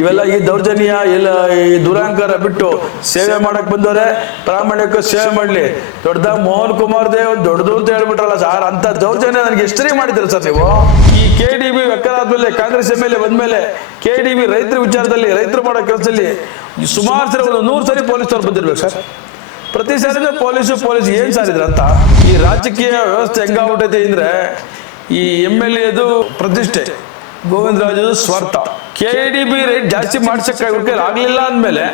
ಇವೆಲ್ಲ ಈ ದೌರ್ಜನ್ಯ ಎಲ್ಲ ಈ ದುರಾಂಕಾರ ಬಿಟ್ಟು ಸೇವೆ ಮಾಡಕ್ ಬಂದವರೆ, ಪ್ರಾಮಾಣಿಕ ಸೇವೆ ಮಾಡ್ಲಿ. ದೊಡ್ಡದ ಮೋಹನ್ ಕುಮಾರ್ ದೇವ್ ದೊಡ್ಡದು ಅಂತ ಹೇಳ್ಬಿಟ್ರಲ್ಲ ಸರ್, ಅಂತ ದೌರ್ಜನ್ಯ ನನಗೆ ಎಷ್ಟರಿ ಮಾಡಿದ್ರಿ ಸರ್ ನೀವು. ಈ KDB ವೆಕ್ಕರಾದ್ಮೇಲೆ ಕಾಂಗ್ರೆಸ್ MLA ಬಂದ್ಮೇಲೆ KDB ರೈತರ ವಿಚಾರದಲ್ಲಿ, ರೈತರು ಮಾಡೋ ಕೆಲಸದಲ್ಲಿ ಸುಮಾರು ಸರಿ 100 ಸರಿ ಪೊಲೀಸರು ಬಂದಿರ್ಬೇಕು ಸರ್. ಪ್ರತಿ ಸಾರಿ ಪೊಲೀಸ್ ಏನ್ ಸಾರಿದ್ರ ಅಂತ. ಈ ರಾಜಕೀಯ ವ್ಯವಸ್ಥೆ ಹೆಂಗಾಗ್ಬಿಟ್ಟೈತೆ ಅಂದ್ರೆ, ಈ MLA ಪ್ರತಿಷ್ಠೆ, ಗೋವಿಂದರಾಜು ಸ್ವಾರ್ಥ. KDB ರೇಟ್ ಜಾಸ್ತಿ ಮಾಡ್ಸಕ್ ಆಗ್ಲಿಲ್ಲ ಅಂದ್ಮೇಲೆ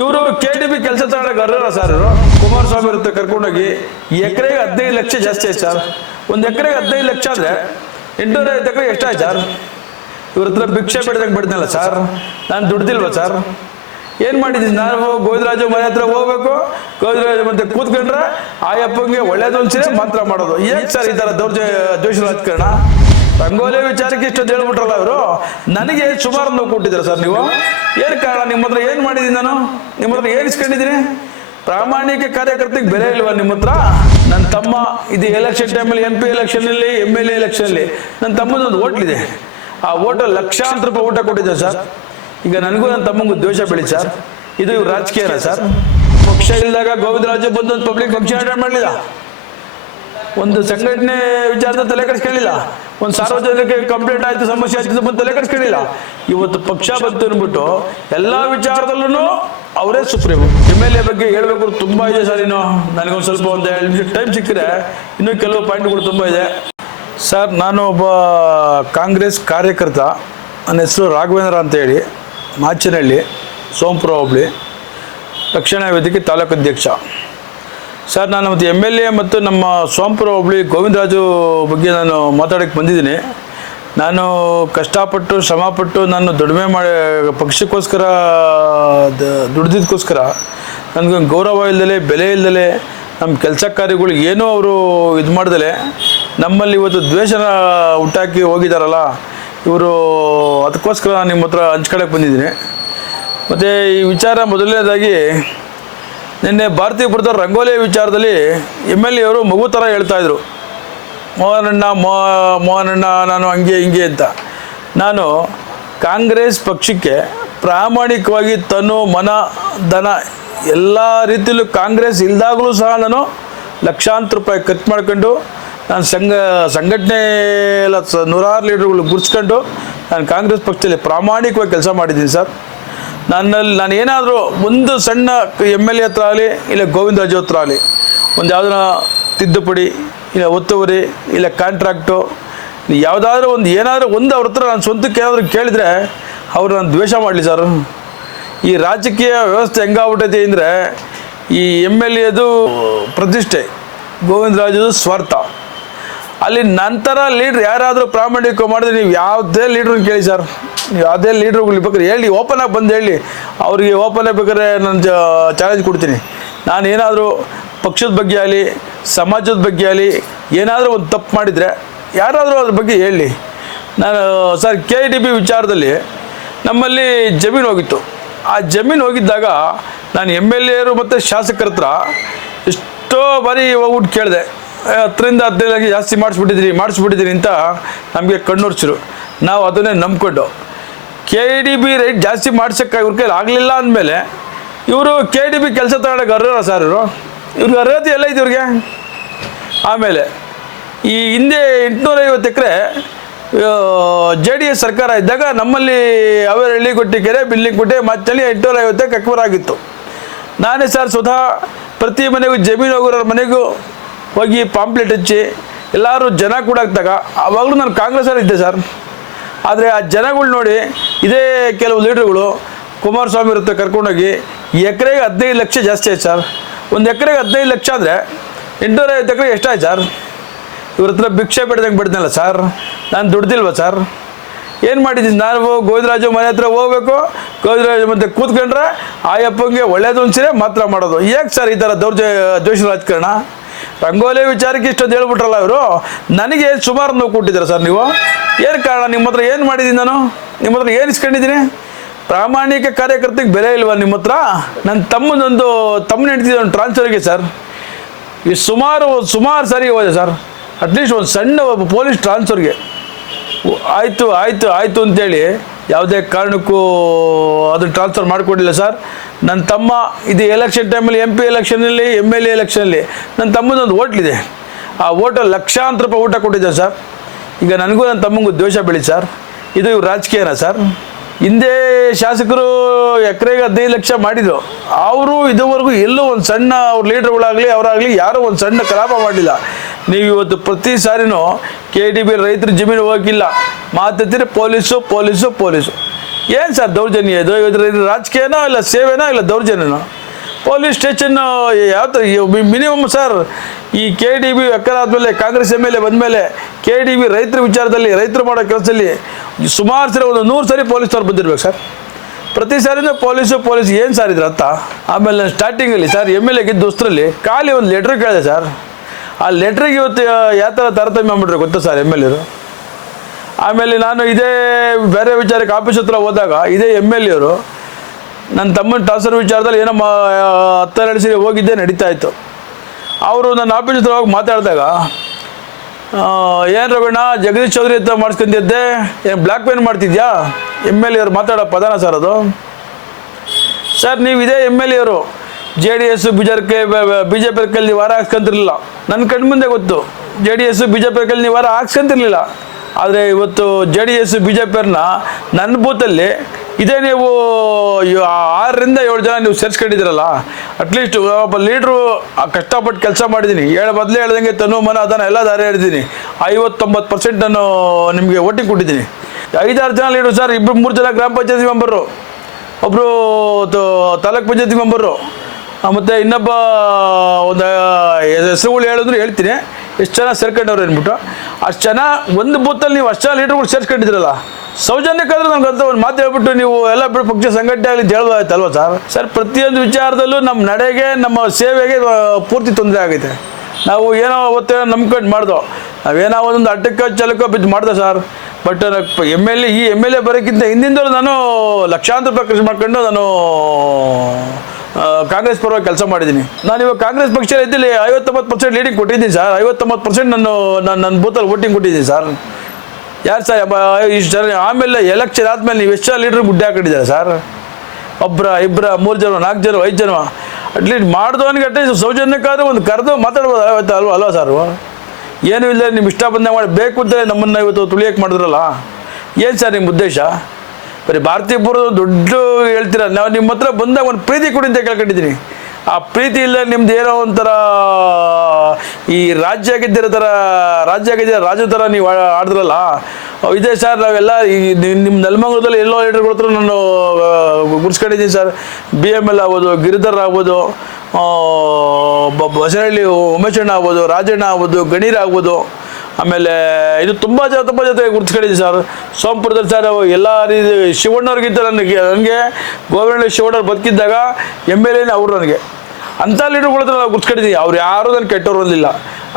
ಇವರು KDB ಕೆಲಸ ತಗೊಳಕ್ ಅರ್ಹರ ಸರ್. ಇವರು ಕುಮಾರಸ್ವಾಮಿ ಇರುತ್ತೆ ಕರ್ಕೊಂಡೋಗಿ ಎಕರೆಗೆ 15 ಲಕ್ಷ ಜಾಸ್ತಿ ಆಯ್ತು ಸರ್. ಒಂದ್ ಎಕರೆಗೆ 15 ಲಕ್ಷ ಆದ್ರೆ 850 ಎಕರೆ ಎಷ್ಟಾಯ್ತು ಸರ್? ಇವ್ರ ಹತ್ರ ಭಿಕ್ಷೆ ಬಿಡ್ದಂಗೆ ಬಿಡ್ದಲ್ಲ ಸರ್. ನಾನು ದುಡ್ದಿಲ್ವ ಸರ್? ಏನ್ ಮಾಡಿದೀನಿ ನಾನು? ಗೋವಿಂದರಾಜು ಮನೆ ಹತ್ರ ಹೋಗ್ಬೇಕು, ಗೋವಿಂದರಾಜು ಮತ್ತೆ ಕೂತ್ಕೊಂಡ್ರೆ ಆಯಪ್ಪಂಗೆ ಒಳ್ಳೇದು ಅನ್ಸಿದ್ರೆ ಮಾತ್ರ ಮಾಡೋದು. ಏನ್ ಸರ್ ಈ ತರ ದ್ವೇಷ ರಾಜಕಾರಣ? ರಂಗೋಲಿ ವಿಚಾರಕ್ಕೆ ಇಷ್ಟೊಂದು ಹೇಳ್ಬಿಟ್ರಲ್ಲ ಅವರು. ನನಗೆ ಸುಮಾರು ನೋವು ಕೊಟ್ಟಿದ್ದೀರ ಸರ್ ನೀವು. ಏನ್ ಕಾರಣ? ನಿಮ್ಮ ಹತ್ರ ಏನ್ ಮಾಡಿದೀನಿ ನಾನು? ನಿಮ್ಮ ಹತ್ರ ಏನ್ ಇಸ್ಕೊಂಡಿದ್ದೀನಿ? ಪ್ರಾಮಾಣಿಕ ಕಾರ್ಯಕರ್ತೆಗೆ ಬೆಲೆ ಇಲ್ವಾ ನಿಮ್ಮ ಹತ್ರ? ನನ್ನ ತಮ್ಮ ಇದು ಎಲೆಕ್ಷನ್ ಟೈಮಲ್ಲಿ MP ಎಲೆಕ್ಷನ್ ಅಲ್ಲಿ, MLA ಎಲೆಕ್ಷನ್ ಅಲ್ಲಿ ನನ್ನ ತಮ್ಮದೊಂದು ಹೋಟ್ಲಿದೆ. ಆ ಹೋಟೆಲ್ ಲಕ್ಷಾಂತರ ರೂಪಾಯಿ ಊಟ ಕೊಟ್ಟಿದ್ದೆ ಸರ್. ಈಗ ನನಗೂ ನನ್ನ ತಮ್ಮಂಗೂ ದ್ವೇಷ ಬೆಳಿ ಸರ್. ಇದು ಇವ್ರು ರಾಜಕೀಯನ ಸರ್? ಪಕ್ಷ ಇಲ್ದಾಗ ಗೋವಿಂದರಾಜು ಬಂದು ಒಂದು ಪಬ್ಲಿಕ್ ಫಂಕ್ಷನ್ ಅಟೆಂಡ್ ಮಾಡಲಿಲ್ಲ, ಒಂದು ಸಂಘಟನೆ ವಿಚಾರದ ತಲೆ ಕೆಡಿಸ್ಕೊಳ್ಳಿಲ್ಲ, ಒಂದು ಸಾರ್ವಜನಿಕ ಕಂಪ್ಲೇಂಟ್ ಆಯ್ತು, ಸಮಸ್ಯೆ ಆಯ್ತು ಬಂದು ತಲೆ ಕೆಡಿಸ್ಕೊಳ್ಳಿಲ್ಲ. ಇವತ್ತು ಪಕ್ಷ ಬಂತು ಅಂದ್ಬಿಟ್ಟು ಎಲ್ಲಾ ವಿಚಾರದಲ್ಲೂ ಅವರೇ ಸುಪ್ರೀಂ. MLA ಬಗ್ಗೆ ಹೇಳ್ಬೇಕು ತುಂಬಾ ಇದೆ ಸರ್. ಇನ್ನು ನನಗೊಂದು ಸ್ವಲ್ಪ ಒಂದು 2 ನಿಮಿಷ ಟೈಮ್ ಸಿಕ್ಕರೆ ಇನ್ನೂ ಕೆಲವು ಪಾಯಿಂಟ್ಗಳು ತುಂಬಾ ಇದೆ ಸರ್. ನಾನು ಒಬ್ಬ ಕಾಂಗ್ರೆಸ್ ಕಾರ್ಯಕರ್ತ. ನನ್ನ ಹೆಸರು ರಾಘವೇಂದ್ರ ಅಂತ ಹೇಳಿ, ಮಾಚನಹಳ್ಳಿ, ಸೋಂಪುರ ಹೋಬಳಿ, ರಕ್ಷಣಾ ವೇದಿಕೆ ತಾಲೂಕು ಅಧ್ಯಕ್ಷ ಸರ್. ನಾನು ಮತ್ತು MLA ಮತ್ತು ನಮ್ಮ ಸೋಂಪುರ ಹೋಬಳಿ ಗೋವಿಂದರಾಜು ಬಗ್ಗೆ ನಾನು ಮಾತಾಡೋಕ್ಕೆ ಬಂದಿದ್ದೀನಿ. ನಾನು ಕಷ್ಟಪಟ್ಟು ಶ್ರಮಪಟ್ಟು ನಾನು ದುಡಿಮೆ ಮಾಡಿ ಪಕ್ಷಕ್ಕೋಸ್ಕರ ದುಡ್ದಿದ್ದಕ್ಕೋಸ್ಕರ ನನಗೊಂದು ಗೌರವ ಇಲ್ದಲೆ, ಬೆಲೆ ಇಲ್ದಲೆ, ನಮ್ಮ ಕೆಲಸ ಕಾರ್ಯಗಳು ಏನೂ ಅವರು ಇದು ಮಾಡ್ದಲೆ ನಮ್ಮಲ್ಲಿ ಇವತ್ತು ದ್ವೇಷನ ಹುಟ್ಟಾಕಿ ಹೋಗಿದ್ದಾರಲ್ಲ ಇವರು. ಅದಕ್ಕೋಸ್ಕರ ನಾನು ನಿಮ್ಮ ಹತ್ರ ಹಂಚ್ಕೊಳ್ಳೋಕೆ ಬಂದಿದ್ದೀನಿ. ಮತ್ತು ಈ ವಿಚಾರ ಮೊದಲನೇದಾಗಿ ನಿನ್ನೆ ಭಾರತೀಯಪುರದ ರಂಗೋಲಿ ವಿಚಾರದಲ್ಲಿ MLA ಅವರು ಮಗು ಥರ ಹೇಳ್ತಾಯಿದ್ರು, ಮೋಹನಣ್ಣ ನಾನು ಹಂಗೆ ಹಿಂಗೆ ಅಂತ. ನಾನು ಕಾಂಗ್ರೆಸ್ ಪಕ್ಷಕ್ಕೆ ಪ್ರಾಮಾಣಿಕವಾಗಿ ತನು ಮನ ಧನ ಎಲ್ಲ ರೀತಿಯಲ್ಲೂ ಕಾಂಗ್ರೆಸ್ ಇಲ್ದಾಗಲೂ ಸಹ ನಾನು ಲಕ್ಷಾಂತರ ರೂಪಾಯಿ ಖರ್ಚು ಮಾಡ್ಕೊಂಡು ನಾನು ಸಂಘಟನೆ ಎಲ್ಲ 100 ಲೀಡರ್ಗಳು ಗುರ್ಸ್ಕೊಂಡು ನಾನು ಕಾಂಗ್ರೆಸ್ ಪಕ್ಷದಲ್ಲಿ ಪ್ರಾಮಾಣಿಕವಾಗಿ ಕೆಲಸ ಮಾಡಿದ್ದೀನಿ ಸರ್. ನಾನು ಏನಾದರೂ ಒಂದು ಸಣ್ಣ MLA ಹತ್ರ ಆಗಲಿ, ಇಲ್ಲ ಗೋವಿಂದರಾಜು ಹತ್ರ ಆಗಲಿ, ಒಂದು ಯಾವುದನ್ನ ತಿದ್ದುಪಡಿ, ಇಲ್ಲ ಒತ್ತುವರಿ, ಇಲ್ಲ ಕಾಂಟ್ರಾಕ್ಟು, ಯಾವುದಾದ್ರೂ ಒಂದು ಏನಾದರೂ ಒಂದು ಅವ್ರ ಹತ್ರ ನಾನು ಸ್ವಂತಕ್ಕೆ ಏನಾದರೂ ಕೇಳಿದರೆ ಅವರು ನಾನು ದ್ವೇಷ ಮಾಡಲಿ ಸರ್. ಈ ರಾಜಕೀಯ ವ್ಯವಸ್ಥೆ ಹೆಂಗಾಗ್ಬಿಟ್ಟೈತಿ ಅಂದರೆ, ಈ MLA ಪ್ರತಿಷ್ಠೆ, ಗೋವಿಂದರಾಜು ಸ್ವಾರ್ಥ. ಅಲ್ಲಿ ನಂತರ ಲೀಡ್ರ್ ಯಾರಾದರೂ ಪ್ರಾಮಾಣಿಕ ಮಾಡಿದ್ರೆ ನೀವು ಯಾವುದೇ ಲೀಡ್ರನ್ನ ಕೇಳಿ ಸರ್, ನೀವು ಯಾವುದೇ ಲೀಡ್ರುಗಳು ಬೇಕಾದ್ರೆ ಹೇಳಿ, ಓಪನ್ ಆಗಿ ಬಂದು ಹೇಳಿ. ಅವರಿಗೆ ಓಪನ್ ಆಗಿ ಬೇಕಾದ್ರೆ ನಾನು ಚಾಲೆಂಜ್ ಕೊಡ್ತೀನಿ. ನಾನು ಏನಾದರೂ ಪಕ್ಷದ ಬಗ್ಗೆ ಆಗಲಿ, ಸಮಾಜದ ಬಗ್ಗೆ ಆಗಲಿ ಏನಾದರೂ ಒಂದು ತಪ್ಪು ಮಾಡಿದರೆ ಯಾರಾದರೂ ಅದ್ರ ಬಗ್ಗೆ ಹೇಳಿ. ನಾನು ಸರ್ KDB ವಿಚಾರದಲ್ಲಿ ನಮ್ಮಲ್ಲಿ ಜಮೀನು ಹೋಗಿತ್ತು. ಆ ಜಮೀನು ಹೋಗಿದ್ದಾಗ ನಾನು MLA ಮತ್ತು ಶಾಸಕರ ಹತ್ರ ಎಷ್ಟೋ ಬಾರಿ ಹೋಗ್ಬಿಟ್ಟು ಕೇಳಿದೆ, 10 ರಿಂದ 15 ಲಕ್ಷ ಜಾಸ್ತಿ ಮಾಡಿಸ್ಬಿಟ್ಟಿದ್ದೀನಿ ಅಂತ ನಮಗೆ ಕಣ್ಣುರ್ಸಿರು. ನಾವು ಅದನ್ನೇ ನಂಬ್ಕೊಂಡು KDB ರೇಟ್ ಜಾಸ್ತಿ ಮಾಡ್ಸೋಕ್ಕೆ ಇವ್ರ ಕೈಲಿ ಆಗಲಿಲ್ಲ ಅಂದಮೇಲೆ ಇವರು KDB ಕೆಲಸ ತಗೊಳಕ್ಕೆ ಅರ್ಹರ ಸರ್. ಇವ್ರಿಗೆ ಅರ್ಹತೆ ಎಲ್ಲ ಇದೆ ಇವ್ರಿಗೆ. ಆಮೇಲೆ ಈ ಹಿಂದೆ 850 ಎಕರೆ JDS ಸರ್ಕಾರ ಇದ್ದಾಗ ನಮ್ಮಲ್ಲಿ ಅವೇರಳ್ಳಿ, ಕೊಟ್ಟಿಗೆರೆ, ಬಿಲ್ಲಿಂಗ್ಕೋಟೆ, ಮಾಚನಹಳ್ಳಿ 850 ಎಕರೆ ಆಗಿತ್ತು. ನಾನೇ ಸರ್ ಸ್ವತಃ ಪ್ರತಿ ಮನೆಗೂ ಜಮೀನು ಹೋಗೋರ ಮನೆಗೂ ಹೋಗಿ ಪಾಂಪ್ಲೆಟ್ ಹಚ್ಚಿ ಎಲ್ಲರೂ ಜನ ಕೂಡ ಆಗ್ದಾಗ ಆವಾಗಲೂ ನಾನು ಕಾಂಗ್ರೆಸ್ಸಲ್ಲಿ ಇದ್ದೆ ಸರ್. ಆದರೆ ಆ ಜನಗಳು ನೋಡಿ ಇದೇ ಕೆಲವು ಲೀಡ್ರುಗಳು ಕುಮಾರಸ್ವಾಮಿ ಇರುತ್ತೆ ಕರ್ಕೊಂಡೋಗಿ ಎಕರೆಗೆ 15 ಲಕ್ಷ ಜಾಸ್ತಿ ಆಯ್ತು ಸರ್. ಒಂದು ಎಕರೆಗೆ 15 ಲಕ್ಷ ಅಂದರೆ 850 ಎಕರೆ ಎಷ್ಟಾಯ್ತು ಸರ್? ಇವ್ರ ಹತ್ರ ಭಿಕ್ಷೆ ಬಿಡ್ದಂಗೆ ಬಿಡ್ದಲ್ಲ ಸರ್. ನಾನು ದುಡ್ದಿಲ್ವ ಸರ್? ಏನು ಮಾಡಿದ್ದೀನಿ ನಾನು? ಗೋವಿಂದರಾಜು ಮನೆ ಹತ್ರ ಹೋಗ್ಬೇಕು, ಗೋವಿಂದರಾಜು ಮತ್ತೆ ಕೂತ್ಕೊಂಡ್ರೆ ಆಯಪ್ಪಂಗೆ ಒಳ್ಳೇದು ಅನ್ಸಿದ್ರೆ ಮಾತ್ರ ಮಾಡೋದು. ಏಕೆ ಸರ್ ಈ ಥರ ದ್ವೇಷ ರಾಜಕಾರಣ? ರಂಗೋಲಿ ವಿಚಾರಕ್ಕೆ ಇಷ್ಟೊಂದು ಹೇಳ್ಬಿಟ್ರಲ್ಲ ಇವರು. ನನಗೆ ಸುಮಾರು ನೋವು ಕೊಟ್ಟಿದ್ದೀರ ಸರ್ ನೀವು. ಏನು ಕಾರಣ? ನಿಮ್ಮ ಹತ್ರ ಏನು ಮಾಡಿದ್ದೀನಿ ನಾನು? ನಿಮ್ಮ ಹತ್ರ ಏನು ಇಸ್ಕೊಂಡಿದ್ದೀನಿ? ಪ್ರಾಮಾಣಿಕ ಕಾರ್ಯಕರ್ತೆಗೆ ಬೆಲೆ ಇಲ್ವಾ ನಿಮ್ಮ ಹತ್ರ? ನನ್ನ ತಮ್ಮನ ಹೆಂಡ್ತಿದ್ದ ಒಂದು ಟ್ರಾನ್ಸ್ಫರ್ಗೆ ಸರ್ ಈ ಸುಮಾರು ಸಾರಿ ಹೋದೆ ಸರ್. ಅಟ್ಲೀಸ್ಟ್ ಒಂದು ಸಣ್ಣ ಒಬ್ಬ ಪೊಲೀಸ್ ಟ್ರಾನ್ಸ್ಫರ್ಗೆ ಆಯಿತು ಅಂತೇಳಿ ಯಾವುದೇ ಕಾರಣಕ್ಕೂ ಅದನ್ನು ಟ್ರಾನ್ಸ್ಫರ್ ಮಾಡಿಕೊಡಲಿಲ್ಲ ಸರ್. ನನ್ನ ತಮ್ಮ ಇದು ಎಲೆಕ್ಷನ್ ಟೈಮಲ್ಲಿ MP ಎಲೆಕ್ಷನಲ್ಲಿ MLA ಎಲೆಕ್ಷನಲ್ಲಿ ನನ್ನ ತಮ್ಮದೊಂದು ಹೋಟ್ಲಿದೆ. ಆ ಹೋಟೆಲ್ ಲಕ್ಷಾಂತರ ರೂಪಾಯಿ ಊಟ ಕೊಟ್ಟಿದ್ದೆ ಸರ್. ಈಗ ನನಗೂ ನನ್ನ ತಮ್ಮಂಗೂ ದ್ವೇಷ ಬೆಳೀತು ಸರ್. ಇದು ರಾಜಕೀಯನ ಸರ್? ಹಿಂದೆ ಶಾಸಕರು ಎಕರೆಗೆ 15 ಲಕ್ಷ ಮಾಡಿದರು. ಅವರು ಇದುವರೆಗೂ ಎಲ್ಲೂ ಒಂದು ಸಣ್ಣ ಅವ್ರ ಲೀಡರ್ಗಳಾಗಲಿ ಅವರಾಗಲಿ ಯಾರೂ ಒಂದು ಸಣ್ಣ ಕಲಾಪ ಮಾಡಲಿಲ್ಲ. ನೀವು ಇವತ್ತು ಪ್ರತಿ ಸಾರಿನೂ KDB ರೈತರ ಜಮೀನು ಹೋಗಿಲ್ಲ, ಮಾತಾಡ್ತೀರಿ ಪೊಲೀಸು ಪೊಲೀಸು ಪೊಲೀಸು. ಏನು ಸರ್ ದೌರ್ಜನ್ಯ ಇದು? ಇದು ರಾಜಕೀಯನೋ ಇಲ್ಲ ಸೇವೆನೋ ಇಲ್ಲ ದೌರ್ಜನ್ಯನೋ? ಪೊಲೀಸ್ ಸ್ಟೇಷನ್ ಯಾವ ಥರ ಮಿನಿಮಮ್ ಸರ್? ಈ KDB ಎಕ್ಕರಾದ್ಮೇಲೆ ಕಾಂಗ್ರೆಸ್ MLA ಬಂದಮೇಲೆ KDB ರೈತರ ವಿಚಾರದಲ್ಲಿ ರೈತರು ಮಾಡೋ ಕೆಲಸದಲ್ಲಿ ಸುಮಾರು ಸರಿ ಒಂದು 100 ಸರಿ ಪೊಲೀಸ್ನವ್ರು ಬಂದಿರ್ಬೇಕು ಸರ್. ಪ್ರತಿ ಸಾರಿನೂ ಪೊಲೀಸು ಏನು ಸರ್ ಇದ್ರ ಅರ್ಥ? ಆಮೇಲೆ ನಾನು ಸ್ಟಾರ್ಟಿಂಗಲ್ಲಿ ಸರ್ MLA ಗೆದ್ದ ದೋಸ್ತರಲ್ಲಿ ಖಾಲಿ ಒಂದು ಲೆಟ್ರ್ ಕೇಳಿದೆ ಸರ್. ಆ ಲೆಟ್ರಿಗೆ ಇವತ್ತು ಯಾವ ಥರ ತಾರತಮ್ಯ ಮಾಡ್ಬಿಟ್ರೆ ಗೊತ್ತಾ ಸರ್ MLA. ಆಮೇಲೆ ನಾನು ಇದೇ ಬೇರೆ ವಿಚಾರಕ್ಕೆ ಆಫೀಸ್ ಹತ್ರ ಹೋದಾಗ ಇದೇ MLA ನನ್ನ ತಮ್ಮನ ಟ್ರಾನ್ಸ್ಫರ್ ವಿಚಾರದಲ್ಲಿ ಏನೋ 10-12 ಸರಿ ಹೋಗಿದ್ದೆ, ನಡೀತಾ ಇತ್ತು. ಅವರು ನನ್ನ ಆಫೀಸ್ ಹತ್ರ ಹೋಗಿ ಮಾತಾಡಿದಾಗ, ಏನು ರವೀಣ ಜಗದೀಶ್ ಚೌಧರಿ ಹತ್ರ ಮಾಡಿಸ್ಕೊಂಡಿದ್ದೆ, ಏನು ಬ್ಲ್ಯಾಕ್ ಮೇಲ್ ಮಾಡ್ತಿದ್ಯಾ? MLA ಮಾತಾಡೋ ಪದಾನ ಸರ್ ಅದು? ಸರ್ ನೀವು ಇದೇ MLA JDS BJP ನೀವು ವಾರ ಹಾಕ್ಸ್ಕೊಂತಿರ್ಲಿಲ್ಲ. ನನ್ನ ಕಣ್ಮುಂದೆ ಗೊತ್ತು, JDS BJP ನೀವು ವಾರ ಹಾಕ್ಸ್ಕೊಂತಿರ್ಲಿಲ್ಲ. ಆದರೆ ಇವತ್ತು JDS BJP ನನ್ನ ಬೂತಲ್ಲಿ ಇದೇ ನೀವು 6ರಿಂದ 7 ಜನ ನೀವು ಸೇರಿಸ್ಕೊಂಡಿದ್ದೀರಲ್ಲ. ಅಟ್ಲೀಸ್ಟ್ ಒಬ್ಬ ಲೀಡ್ರು ಕಷ್ಟಪಟ್ಟು ಕೆಲಸ ಮಾಡಿದ್ದೀನಿ, ಮೊದಲೇ ಹೇಳ್ದಂಗೆ ತನು ಮನ ಅದನ್ನು ಎಲ್ಲ ದಾರಿ ಹೇಳಿದ್ದೀನಿ. 50-90% ನಾನು ನಿಮಗೆ ವೋಟಿಂಗ್ ಕೊಟ್ಟಿದ್ದೀನಿ. 5-6 ಜನ ಲೀಡ್ರು ಸರ್, 2-3 ಜನ ಗ್ರಾಮ ಪಂಚಾಯತಿ ಮೆಂಬರು, ಒಬ್ಬರು ತಾಲೂಕ್ ಪಂಚಾಯತಿ ಮೆಂಬರು, ಮತ್ತು ಇನ್ನೊಬ್ಬ ಒಂದು ಹೆಸರುಗಳು ಹೇಳಿದ್ರು ಹೇಳ್ತೀನಿ ಎಷ್ಟು ಜನ ಸೇರ್ಕೊಂಡವ್ರು ಅಂದ್ಬಿಟ್ಟು. ಅಷ್ಟು ಜನ ಒಂದು ಬೂತಲ್ಲಿ ನೀವು ಅಷ್ಟು ಜನ ಲೀಡರ್ಗಳು ಸೇರಿಸ್ಕೊಂಡಿದ್ದೀರಲ್ಲ, ಸೌಜನ್ಯಕ್ಕಾದ್ರೂ ನಮ್ಗೆ ಅಂತ ಒಂದು ಮಾತು ಹೇಳ್ಬಿಟ್ಟು ನೀವು ಎಲ್ಲ ಬಿಟ್ಟು ಪಕ್ಷ ಸಂಘಟನೆ ಆಗಲಿ ಹೇಳೋದಾಯ್ತಲ್ವ ಸರ್? ಪ್ರತಿಯೊಂದು ವಿಚಾರದಲ್ಲೂ ನಮ್ಮ ನಡೆಗೆ ನಮ್ಮ ಸೇವೆಗೆ ಪೂರ್ತಿ ತೊಂದರೆ ಆಗೈತೆ. ನಾವು ಏನೋ ಅವತ್ತೇ ನಂಬ್ಕೊಂಡು ಮಾಡ್ದೋ, ನಾವೇನೋ ಒಂದೊಂದು ಅಡ್ಡಕ್ಕೋ ಚಲಕೋ ಬಿದ್ದು ಮಾಡ್ದೆ ಸರ್. ಬಟ್ ಈ MLA ಬರೋಕ್ಕಿಂತ ಹಿಂದಿಂದಲೂ ನಾನು ಲಕ್ಷಾಂತರ ರೂಪಾಯಿ ಖರ್ಚು ಮಾಡ್ಕೊಂಡು ನಾನು ಕಾಂಗ್ರೆಸ್ ಪರವಾಗಿ ಕೆಲಸ ಮಾಡಿದ್ದೀನಿ. ನಾನು ಇವಾಗ ಕಾಂಗ್ರೆಸ್ ಪಕ್ಷದಲ್ಲಿ ಇದ್ದಲ್ಲಿ 50-90% ಲೀಡಿಂಗ್ ಕೊಟ್ಟಿದ್ದೀನಿ ಸರ್. 50-90% ನನ್ನ ಬೂತಲ್ಲಿ ವೋಟಿಂಗ್ ಕೊಟ್ಟಿದ್ದೀನಿ ಸರ್. ಯಾರು ಸರ್ ಇಷ್ಟು ಜನ? ಆಮೇಲೆ ಎಲೆಕ್ಷನ್ ಆದಮೇಲೆ ನೀವು ಎಷ್ಟು ಜನ ಲೀಡ್ರ್ ಗುಡ್ಡೆ ಹಾಕೊಂಡಿದ್ದಾರೆ ಸರ್? 1, 2, 3 ಜನ, 4 ಜನ, 5 ಜನ ಅಟ್ಲೀಸ್ಟ್ ಮಾಡಿದವನಿಗೆ ಅಟ್ಲೀಸ್ಟ್ ಸೌಜನ್ಯಕ್ಕಾದ್ರೂ ಒಂದು ಕರೆದು ಮಾತಾಡ್ಬೋದು ಅಲ್ವಾ ಸರ್? ಏನೂ ಇಲ್ಲ, ನಿಮ್ಮ ಇಷ್ಟ ಬಂದಾಗ ಮಾಡಿ ಬೇಕು ಅಂತ ನಮ್ಮನ್ನು ಇವತ್ತು ತುಳಿಯೋಕೆ ಮಾಡಿದ್ರಲ್ಲ. ಏನು ಸರ್ ನಿಮ್ಮ ಉದ್ದೇಶ? ಬರೀ ಭಾರತೀಯ ಪೂರ್ವ ದೊಡ್ಡ ಹೇಳ್ತೀರ. ನಾವು ನಿಮ್ಮ ಹತ್ರ ಬಂದಾಗ ಒಂದು ಪ್ರೀತಿ ಕೊಡಿ ಅಂತ ಕೇಳ್ಕೊಂಡಿದ್ದೀನಿ. ಆ ಪ್ರೀತಿ ಇಲ್ಲ ನಿಮ್ದು ಏನೋ ಒಂಥರ ಈ ರಾಜ್ಯ ಗೆದ್ದಿರೋ ಥರ ರಾಜ ಥರ ನೀವು ಆಡಿದ್ರಲ್ಲ. ಇದೇ ಸರ್ ನಾವೆಲ್ಲ ಈ ನಿಮ್ಮ ನೆಲಮಂಗಲದಲ್ಲಿ ಎಲ್ಲೋ ಲೀಡರ್ಗಳ ಹತ್ರ ನಾನು ಗುರ್ಸ್ಕೊಂಡಿದ್ದೀನಿ ಸರ್. BML ಆಗ್ಬೋದು, ಗಿರಿಧರ್ ಆಗ್ಬೋದು, ಬಸರಹಳ್ಳಿ ಉಮೇಶಣ್ಣ ಆಗ್ಬೋದು, ರಾಜಣ್ಣ ಆಗ್ಬೋದು, ಗಣೀರ್ ಆಗ್ಬೋದು, ಆಮೇಲೆ ಇದು ತುಂಬ ಜೊತೆ ಗುರ್ತಿಸ್ಕೊಂಡಿದ್ದೀವಿ ಸರ್. ಸೋಂಪುರದಲ್ಲಿ ಸರ್ ಎಲ್ಲ ರೀತಿ ಶಿವಣ್ಣವ್ರಿಗಿಂತ ನನಗೆ ಗೋವಿಂದ ಶಿವಣ್ಣವ್ರು ಬದುಕಿದ್ದಾಗ MLA ಅವರು ನನಗೆ ಅಂಥ ಲೀಡರ್ಗಳ ಹತ್ರ ನಾವು ಗುರ್ತಿಸ್ಕೊಂಡಿದ್ದೀವಿ. ಅವ್ರು ಯಾರೂ ನನಗೆ ಕೆಟ್ಟವ್ರು ಅಂದಿಲ್ಲ.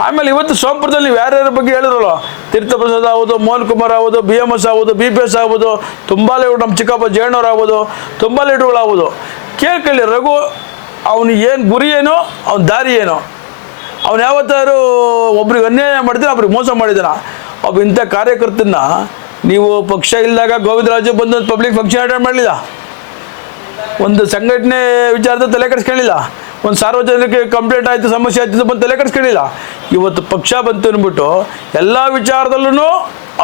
ಆಮೇಲೆ ಇವತ್ತು ಸೋಂಪುರದಲ್ಲಿ ನೀವು ಯಾರ್ಯಾರ ಬಗ್ಗೆ ಹೇಳಿದ್ರಲ್ಲ, ತೀರ್ಥಪ್ರಸಾದ್ ಆಗ್ಬೋದು, ಮೋಹನ್ ಕುಮಾರ್ ಆಗ್ಬೋದು, BMS ಆಗ್ಬೋದು, BPS ಆಗ್ಬೋದು, ತುಂಬ ಲೀಡ್ರು, ನಮ್ಮ ಚಿಕ್ಕಪ್ಪ ಜಯಣ್ಣವ್ರು ಆಗ್ಬೋದು, ತುಂಬ ಲೀಡ್ರುಗಳು ಆಗ್ಬೋದು. ಕೇಳ್ಕೊಳ್ಳಿ, ರಘು ಅವನು ಏನು ಗುರಿ ಏನೋ, ಅವನ ದಾರಿ ಏನೋ. ಅವ್ನು ಯಾವತ್ತಾರು ಒಬ್ರಿಗೆ ಅನ್ಯಾಯ ಮಾಡಿದ್ರೆ ಒಬ್ರಿಗೆ ಮೋಸ ಮಾಡಿದಾನ. ಇಂಥ ಕಾರ್ಯಕರ್ತನ ನೀವು ಪಕ್ಷ ಇಲ್ಲದಾಗ ಗೋವಿಂದರಾಜು ಬಂದು ಪಬ್ಲಿಕ್ ಫಂಕ್ಷನ್ ಅಟೆಂಡ್ ಮಾಡಲಿಲ್ಲ, ಒಂದು ಸಂಘಟನೆ ವಿಚಾರದ ತಲೆ ಕೆಡಿಸ್ಕೊಳ್ಳಿಲ್ಲ, ಒಂದು ಸಾರ್ವಜನಿಕ ಕಂಪ್ಲೇಂಟ್ ಆಯಿತು, ಸಮಸ್ಯೆ ಆಯ್ತು ಬಂದು ತಲೆ ಕೆಡಿಸ್ಕೊಳ್ಳಿಲ್ಲ. ಇವತ್ತು ಪಕ್ಷ ಬಂತು ಅಂದ್ಬಿಟ್ಟು ಎಲ್ಲ ವಿಚಾರದಲ್ಲೂ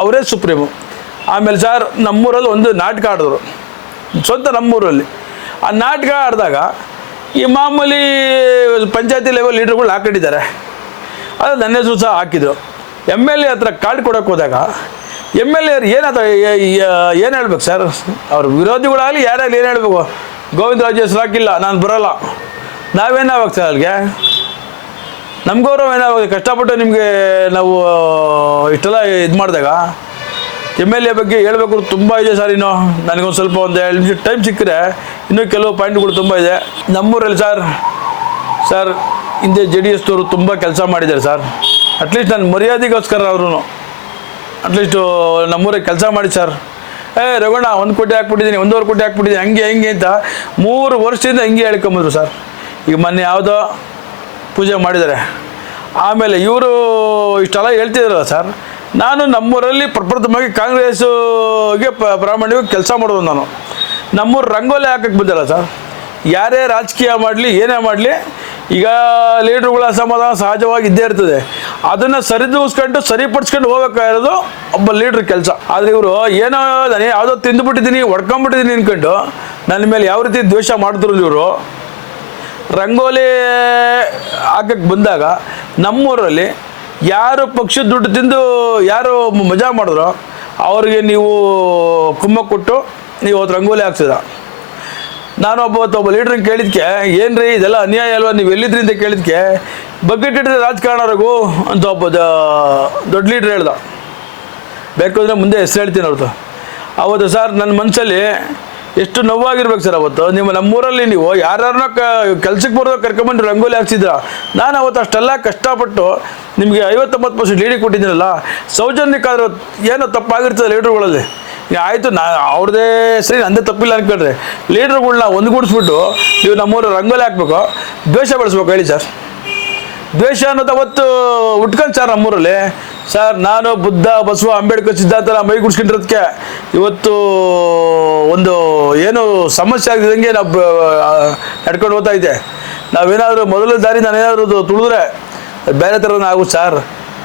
ಅವರೇ ಸುಪ್ರೀಮು. ಆಮೇಲೆ ಸರ್ ನಮ್ಮೂರಲ್ಲಿ ಒಂದು ನಾಟಕ ಆಡಿದ್ರು, ಸ್ವಂತ ನಮ್ಮೂರಲ್ಲಿ. ಆ ನಾಟಕ ಆಡಿದಾಗ ಈ ಮಾಮೂಲಿ ಪಂಚಾಯತಿ ಲೆವೆಲ್ ಲೀಡರ್ಗಳು ಹಾಕೊಂಡಿದ್ದಾರೆ, ಅದು ನನ್ನ ಹೆಸರು ಸಹ ಹಾಕಿದ್ರು. MLA ಹತ್ರ ಕಾರ್ಡ್ ಕೊಡೋಕೆ ಹೋದಾಗ MLA ಏನು ಹೇಳ್ಬೇಕು ಸರ್? ಅವ್ರ ವಿರೋಧಿಗಳಾಗಲಿ ಯಾರಾಗಲಿ ಏನು ಹೇಳಬೇಕು? ಗೋವಿಂದರಾಜು ಹೆಸರು ಹಾಕಿಲ್ಲ, ನಾನು ಬರೋಲ್ಲ. ನಾವೇನಾಗಬೇಕು ಸರ್ ಅಲ್ಲಿಗೆ? ನಮ್ಮ ಗೌರವ ಏನಾಗುತ್ತೆ? ಕಷ್ಟಪಟ್ಟು ನಿಮಗೆ ನಾವು ಇಷ್ಟೆಲ್ಲ ಇದು ಮಾಡಿದಾಗ MLA ಬಗ್ಗೆ ಹೇಳಬೇಕು ತುಂಬ ಇದೆ ಸರ್. ಇನ್ನು ನನಗೊಂದು ಸ್ವಲ್ಪ ಒಂದು 2 ನಿಮಿಷ ಟೈಮ್ ಸಿಕ್ಕರೆ ಇನ್ನೂ ಕೆಲವು ಪಾಯಿಂಟ್ಗಳು ತುಂಬ ಇದೆ. ನಮ್ಮೂರಲ್ಲಿ ಸರ್ ಹಿಂದೆ JDS ಅವರು ತುಂಬ ಕೆಲಸ ಮಾಡಿದ್ದಾರೆ ಸರ್. ಅಟ್ಲೀಸ್ಟ್ ನನ್ನ ಮರ್ಯಾದೆಗೋಸ್ಕರ ಅವರು ಅಟ್ಲೀಸ್ಟು ನಮ್ಮೂರಿಗೆ ಕೆಲಸ ಮಾಡಿ ಸರ್. ರಘುಣ್ಣ 1 ಕೋಟಿ ಹಾಕ್ಬಿಟ್ಟಿದ್ದೀನಿ, 1.5 ಕೋಟಿ ಹಾಕ್ಬಿಟ್ಟಿದ್ದೀನಿ, ಹಂಗೆ ಅಂತ 3 ವರ್ಷದಿಂದ ಹಿಂಗೆ ಹೇಳ್ಕೊಂಬಂದ್ರು ಸರ್. ಈಗ ಮೊನ್ನೆ ಯಾವುದೋ ಪೂಜೆ ಮಾಡಿದ್ದಾರೆ. ಆಮೇಲೆ ಇವರು ಇಷ್ಟೆಲ್ಲ ಹೇಳ್ತಿದ್ರಲ್ಲ ಸರ್, ನಾನು ನಮ್ಮೂರಲ್ಲಿ ಪ್ರಪ್ರಥಮವಾಗಿ ಕಾಂಗ್ರೆಸ್ಗೆ ಪ್ರಾಮಾಣಿಕವಾಗಿ ಕೆಲಸ ಮಾಡೋದು. ನಾನು ನಮ್ಮೂರು ರಂಗೋಲಿ ಹಾಕಕ್ಕೆ ಬಂದಿಲ್ಲ ಸರ್. ಯಾರೇ ರಾಜಕೀಯ ಮಾಡಲಿ ಏನೇ ಮಾಡಲಿ, ಈಗ ಲೀಡ್ರುಗಳ ಅಸಮಾಧಾನ ಸಹಜವಾಗಿ ಇದ್ದೇ ಇರ್ತದೆ. ಅದನ್ನು ಸರಿದೂಗಿಸ್ಕೊಂಡು ಸರಿಪಡಿಸ್ಕೊಂಡು ಹೋಗ್ಬೇಕಾಗಿರೋದು ಒಬ್ಬ ಲೀಡ್ರ್ ಕೆಲಸ. ಆದರೆ ಇವರು ಏನೋ ನಾನು ಯಾವುದೋ ತಿಂದುಬಿಟ್ಟಿದ್ದೀನಿ, ಹೊಡ್ಕೊಂಬಿಟ್ಟಿದ್ದೀನಿ ಅಂದ್ಕೊಂಡು ನನ್ನ ಮೇಲೆ ಯಾವ ರೀತಿ ದ್ವೇಷ ಮಾಡಿದ್ರು ಇವರು. ರಂಗೋಲಿ ಹಾಕಕ್ಕೆ ಬಂದಾಗ ನಮ್ಮೂರಲ್ಲಿ ಯಾರು ಪಕ್ಷದ ದುಡ್ಡು ತಿಂದು ಯಾರು ಮಜಾ ಮಾಡಿದ್ರೋ ಅವ್ರಿಗೆ ನೀವು ಕುಮ್ಮ ಕೊಟ್ಟು ನೀವು ಅವತ್ತು ರಂಗೋಲಿ ಹಾಕ್ಸಿದ. ನಾನು ಒಬ್ಬ ಲೀಡ್ರನ್ನ ಕೇಳಿದ್ಕೆ, ಏನು ರೀ ಇದೆಲ್ಲ ಅನ್ಯಾಯ ಅಲ್ವಾ, ನೀವು ಎಲ್ಲಿದ್ರಿ ಅಂತ ಕೇಳಿದ್ಕೆ, ಬಕೆಟ್ ಇಟ್ಟರೆ ರಾಜಕಾರಣರಿಗೂ ಅಂತ ಒಬ್ಬ ದೊಡ್ಡ ಲೀಡ್ರ್ ಹೇಳ್ದ. ಬೇಕು ಅಂದರೆ ಮುಂದೆ ಹೆಸರು ಹೇಳ್ತೀನಿ ಅವ್ರದ್ದು. ಅವತ್ತು ಸರ್ ನನ್ನ ಮನಸ್ಸಲ್ಲಿ ಎಷ್ಟು ನೋವಾಗಿರ್ಬೇಕು ಸರ್. ಅವತ್ತು ನಮ್ಮೂರಲ್ಲಿ ನೀವು ಯಾರನ್ನ ಕೆಲ್ಸಕ್ಕೆ ಬರೋದು ಕರ್ಕೊಂಬಂದು ರಂಗೋಲಿ ಹಾಕ್ಸಿದ್ರ. ನಾನು ಅವತ್ತು ಅಷ್ಟೆಲ್ಲ ಕಷ್ಟಪಟ್ಟು ನಿಮಗೆ 50-90% ಲೀಡಿಗೆ ಕೊಟ್ಟಿದ್ದೀನಲ್ಲ, ಸೌಜನ್ಯಕ್ಕಾದ್ರೂ ಏನೋ ತಪ್ಪಾಗಿರ್ತದೆ ಲೀಡ್ರುಗಳಲ್ಲಿ. ಆಯಿತು, ಅವ್ರದ್ದೇ ಸರಿ, ನಂದೇ ತಪ್ಪಿಲ್ಲ ಅನ್ಕೊಂಡ್ರೆ ಲೀಡ್ರುಗಳ್ನ ಒಂದುಗೂಡಿಸ್ಬಿಟ್ಟು ನೀವು ನಮ್ಮೂರು ರಂಗೋಲಿ ಹಾಕ್ಬೇಕು, ದ್ವೇಷ ಬೆಳೆಸ್ಬೇಕು ಹೇಳಿ ಸರ್. ದ್ವೇಷ ಅನ್ನೋದು ಅವತ್ತು ಉಟ್ಕೊಂಡು ಸರ್ ನಮ್ಮೂರಲ್ಲಿ. ಸರ್ ನಾನು ಬುದ್ಧ, ಬಸವ, ಅಂಬೇಡ್ಕರ್ ಸಿದ್ಧಾಂತ ಮೈ ಗುಡ್ಸ್ಕೊಂಡಿರೋದಕ್ಕೆ ಇವತ್ತು ಒಂದು ಏನು ಸಮಸ್ಯೆ ಆಗಿದಂಗೆ ನಾವು ನಡ್ಕೊಂಡು ಹೋಗ್ತಾ ಇದ್ದೆ. ನಾವೇನಾದರೂ ಮೊದಲ ದಾರಿ ನಾನೇನಾದರೂ ತುಳಿದ್ರೆ ಬೇರೆ ಥರನ ಆಗುತ್ತೆ ಸರ್.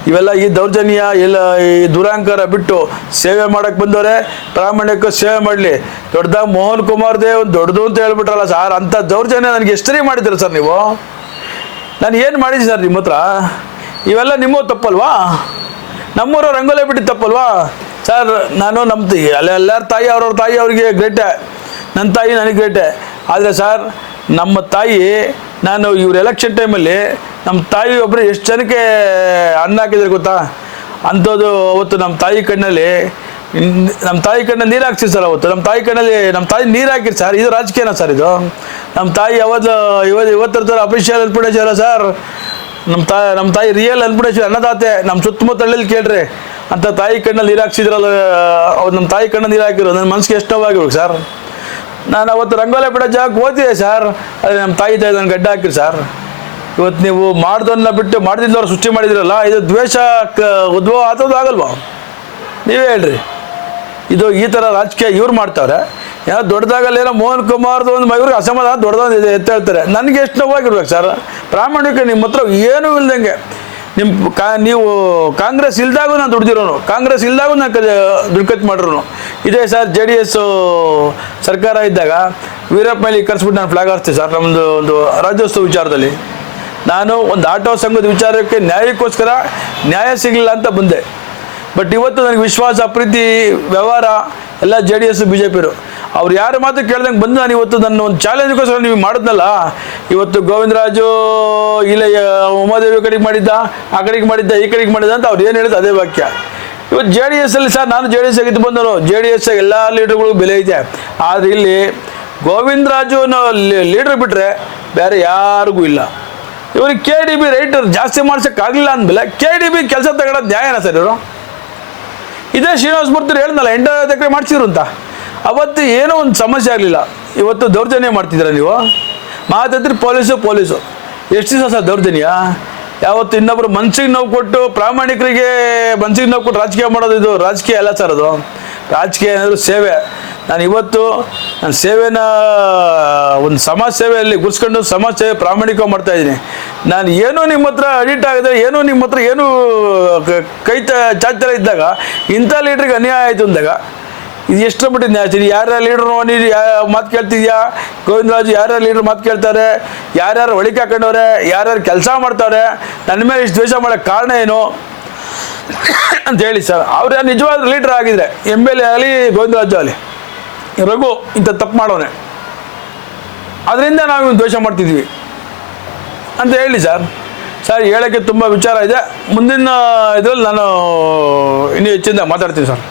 ಇವೆಲ್ಲ ಈ ದೌರ್ಜನ್ಯ ಎಲ್ಲ ಈ ದುರಾಂಕಾರ ಬಿಟ್ಟು ಸೇವೆ ಮಾಡೋಕ್ಕೆ ಬಂದವರೆ ಪ್ರಾಮಾಣಿಕ ಸೇವೆ ಮಾಡಲಿ. ದೊಡ್ಡದಾಗ ಮೋಹನ್ ಕುಮಾರ್ ದೇವ್ ದೊಡ್ಡದು ಅಂತ ಹೇಳ್ಬಿಟ್ರಲ್ಲ ಸರ್, ಅಂಥ ದೌರ್ಜನ್ಯ ನನಗೆ ಎಷ್ಟೇ ಮಾಡಿದ್ದೀರ ಸರ್ ನೀವು. ನಾನು ಏನು ಮಾಡಿದ್ದೀನಿ ಸರ್ ನಿಮ್ಮ ಹತ್ರ? ಇವೆಲ್ಲ ನಿಮ್ಮ ತಪ್ಪಲ್ವಾ? ನಮ್ಮೂರು ರಂಗೋಲಿ ಬಿಟ್ಟಿದ್ದು ತಪ್ಪಲ್ವಾ ಸರ್? ನಾನು ನಮ್ಮ ಎಲ್ಲರ ತಾಯಿ ಅವ್ರವ್ರ ತಾಯಿ ಅವ್ರಿಗೆ ಗ್ರೇಟೆ, ನನ್ನ ತಾಯಿ ನನಗೆ ಗ್ರೇಟೆ. ಆದರೆ ಸರ್ ನಮ್ಮ ತಾಯಿ, ನಾನು ಇವ್ರ ಎಲೆಕ್ಷನ್ ಟೈಮಲ್ಲಿ ನಮ್ಮ ತಾಯಿ ಒಬ್ಬರು ಎಷ್ಟು ಜನಕ್ಕೆ ಅನ್ನ ಹಾಕಿದ್ರೆ ಗೊತ್ತಾ? ಅಂಥದ್ದು ಅವತ್ತು ನಮ್ಮ ತಾಯಿ ಕಣ್ಣಲ್ಲಿ ನೀರು ಹಾಕ್ಸಿರಿ ಸರ್. ಅವತ್ತು ನಮ್ಮ ತಾಯಿ ಕಣ್ಣಲ್ಲಿ ನಮ್ಮ ತಾಯಿ ನೀರು ಹಾಕಿರಿ ಸರ್. ಇದು ರಾಜಕೀಯನ ಸರ್? ಇದು ನಮ್ಮ ತಾಯಿ ಇವತ್ತರ ಥರ ಅಫಿಷಿಯಲ್ ಅಲ್ಪಡೇಶ್ವರ ಸರ್. ನಮ್ಮ ತಾಯಿ ರಿಯಲ್ ಅಲ್ಪಡೇಶ್ವರ ಅನ್ನದಾತೆ. ನಮ್ಮ ಸುತ್ತಮುತ್ತ ಹಳ್ಳಿಲಿ ಕೇಳ್ರಿ, ಅಂತ ತಾಯಿ ಕಣ್ಣಲ್ಲಿ ನೀರು ಹಾಕ್ಸಿದ್ರಲ್ಲ, ಅವ್ರು ನಮ್ಮ ತಾಯಿ ಕಣ್ಣಲ್ಲಿ ನೀರು ಹಾಕಿರೋ ನನ್ನ ಮನಸ್ಸಿಗೆ ಎಷ್ಟು ನೋವಾಗಿರ್ಬೇಕು ಸರ್. ನಾನು ಅವತ್ತು ರಂಗೋಲಿ ಬಿಡೋ ಜಾಗಕ್ಕೆ ಓದ್ತಿದ್ದೆ ಸರ್, ಅದೇ ನಮ್ಮ ತಾಯಿ ನನ್ನ ಗಡ್ಡ ಹಾಕಿರಿ ಸರ್. ಇವತ್ತು ನೀವು ಮಾಡ್ದನ್ನ ಬಿಟ್ಟು ಮಾಡ್ದಿದ್ದವ್ರು ಸೃಷ್ಟಿ ಮಾಡಿದಿರಲ್ಲ, ಇದು ದ್ವೇಷ ಉದ್ಭವ ಆಗೋದು ಆಗಲ್ವಾ? ನೀವೇ ಹೇಳ್ರಿ. ಇದು ಈ ಥರ ರಾಜಕೀಯ ಇವ್ರು ಮಾಡ್ತಾವ್ರೆ. ಏನೋ ದೊಡ್ಡದಾಗಲ್ಲ, ಏನೋ ಮೋಹನ್ ಕುಮಾರ್ದು ಒಂದು ಇವ್ರಿಗೆ ಅಸಮಾಧಾನ ದೊಡ್ಡದೊಂದು ಎತ್ತ ಹೇಳ್ತಾರೆ. ನನಗೆ ಎಷ್ಟು ನೋವಾಗಿರ್ಬೇಕು ಸರ್. ಪ್ರಾಮಾಣಿಕ ನಿಮ್ಮ ಹತ್ರ ಏನೂ ಇಲ್ದಂಗೆ ನೀವು ಕಾಂಗ್ರೆಸ್ ಇಲ್ದಾಗೂ ನಾನು ದುಡ್ದಿರೋನು, ಕಾಂಗ್ರೆಸ್ ಇಲ್ದಾಗೂ ನಾನು ದುಡ್ಡು ಖರ್ಚು ಮಾಡಿರೋನು. ಇದೇ ಸರ್ JDS ಸರ್ಕಾರ ಇದ್ದಾಗ ವೀರಪ್ಪ ಮೇಲೆ ಕರೆಸ್ಬಿಟ್ಟು ನಾನು ಫ್ಲಾಗ್ ಹಾರಿಸ್ತೀನಿ ಸರ್. ನಮ್ಮದು ಒಂದು ರಾಜ್ಯೋತ್ಸವ ವಿಚಾರದಲ್ಲಿ ನಾನು ಒಂದು ಆಟೋ ಸಂಘದ ವಿಚಾರಕ್ಕೆ ನ್ಯಾಯಕ್ಕೋಸ್ಕರ ನ್ಯಾಯ ಸಿಗಲಿಲ್ಲ ಅಂತ ಬಂದೆ. ಬಟ್ ಇವತ್ತು ನನಗೆ ವಿಶ್ವಾಸ, ಪ್ರೀತಿ, ವ್ಯವಹಾರ ಎಲ್ಲ JDS BJP ಅವ್ರು ಯಾರು ಮಾತು ಕೇಳ್ದಂಗೆ ಬಂದು ನಾನು ಇವತ್ತು ನನ್ನ ಒಂದು ಚಾಲೆಂಜ್ಗೋಸ್ಕರ ನೀವು ಮಾಡಿದ್ನಲ್ಲ. ಇವತ್ತು ಗೋವಿಂದರಾಜು ಇಲ್ಲ ಉಮಾದೇವಿ ಕಡೆಗೆ ಮಾಡಿದ್ದ, ಆ ಕಡೆಗೆ ಮಾಡಿದ್ದ, ಈ ಕಡೆಗೆ ಮಾಡಿದ್ದ ಅಂತ ಅವ್ರು ಏನು ಹೇಳಿದ್ದು ಅದೇ ವಾಕ್ಯ. ಇವತ್ತು JDS ಅಲ್ಲಿ ಸರ್, ನಾನು JDS ಆಗಿದ್ದು ಬಂದನು. JDS ಎಲ್ಲ ಲೀಡರ್ಗಳಿಗೂ ಬೆಲೆ ಇದೆ. ಆದರೆ ಇಲ್ಲಿ ಗೋವಿಂದರಾಜು ಲೀಡ್ರ್ ಬಿಟ್ಟರೆ ಬೇರೆ ಯಾರಿಗೂ ಇಲ್ಲ. ಇವ್ರಿಗೆ KDB ರೈಟ್ ಜಾಸ್ತಿ ಮಾಡ್ಸೋಕ್ಕಾಗಲಿಲ್ಲ ಅಂದಮೇಲೆ KDB ಕೆಲಸ ತಗೊಳ್ಳೋದು ನ್ಯಾಯನ ಸರ್ ಇವರು? ಇದೇ ಶ್ರೀನಿವಾಸ ಮೂರ್ತಿ ಹೇಳ್ದಲ್ಲ 8 ಎಕರೆ ಮಾಡ್ಸಿದ್ರು ಅಂತ. ಅವತ್ತು ಏನೋ ಒಂದು ಸಮಸ್ಯೆ ಆಗಲಿಲ್ಲ. ಇವತ್ತು ದೌರ್ಜನ್ಯ ಮಾಡ್ತಿದ್ದೀರ ನೀವು. ಮಾತಾಡ್ತೀರಿ ಪೊಲೀಸು. ಎಷ್ಟು ದಿವಸ ಸರ್ ದೌರ್ಜನ್ಯ? ಯಾವತ್ತು ಇನ್ನೊಬ್ರು ಮನ್ಸಿಗೆ ನೋವು ಕೊಟ್ಟು, ಪ್ರಾಮಾಣಿಕರಿಗೆ ಮನ್ಸಿಗೆ ನೋವು ಕೊಟ್ಟು ರಾಜಕೀಯ ಮಾಡೋದು ಇದು ರಾಜಕೀಯ ಅಲ್ಲ ಸರ್. ಅದು ರಾಜಕೀಯ ಏನಾದರೂ ಸೇವೆ. ನಾನು ಇವತ್ತು ನನ್ನ ಸೇವೆನ ಒಂದು ಸಮಾಜ ಸೇವೆಯಲ್ಲಿ ಗುರ್ಸ್ಕೊಂಡು ಸಮಾಜ ಸೇವೆ ಪ್ರಾಮಾಣಿಕ ಮಾಡ್ತಾಯಿದ್ದೀನಿ. ನಾನು ಏನೂ ನಿಮ್ಮ ಹತ್ರ ಅಡಿಟ್ ಆಗಿದೆ, ಏನೂ ನಿಮ್ಮ ಹತ್ರ ಏನೂ ಕೈ ಚಾಚರ ಇದ್ದಾಗ ಇಂಥ ಲೀಡ್ರಿಗೆ ಅನ್ಯಾಯ ಆಯಿತು ಅಂದಾಗ ಇದು ಎಷ್ಟರ ಮಟ್ಟಿಗೆ ನ್ಯಾಯ? ಯಾರ್ಯಾರು ಲೀಡ್ರು ನೀನು ಮಾತು ಕೇಳ್ತಿದ್ಯಾ? ಗೋವಿಂದರಾಜು ಯಾರ್ಯಾರು ಲೀಡ್ರ್ ಮಾತು ಕೇಳ್ತಾರೆ? ಯಾರ್ಯಾರು ಒಳಿಕೆ ಹಾಕೊಂಡವ್ರೆ? ಯಾರ್ಯಾರು ಕೆಲಸ ಮಾಡ್ತಾವ್ರೆ? ನನ್ನ ಮೇಲೆ ಇಷ್ಟು ದ್ವೇಷ ಮಾಡೋಕ್ಕೆ ಕಾರಣ ಏನು ಅಂತ ಹೇಳಿ ಸರ್. ಅವ್ರು ಯಾರು ನಿಜವಾದ ಲೀಡ್ರ್ ಆಗಿದ್ರೆ, MLA ಆಗಲಿ ಗೋವಿಂದರಾಜು ಆಗಲಿ, ರಘು ಇಂಥ ತಪ್ಪು ಮಾಡೋನೆ, ಅದರಿಂದ ನಾವು ದ್ವೇಷ ಮಾಡ್ತಿದ್ವಿ ಅಂತ ಹೇಳಿ ಸರ್. ಹೇಳೋಕ್ಕೆ ತುಂಬ ವಿಚಾರ ಇದೆ. ಮುಂದಿನ ಇದರಲ್ಲಿ ನಾನು ಇನ್ನೂ ಹೆಚ್ಚಿಂದ ಮಾತಾಡ್ತೀನಿ ಸರ್.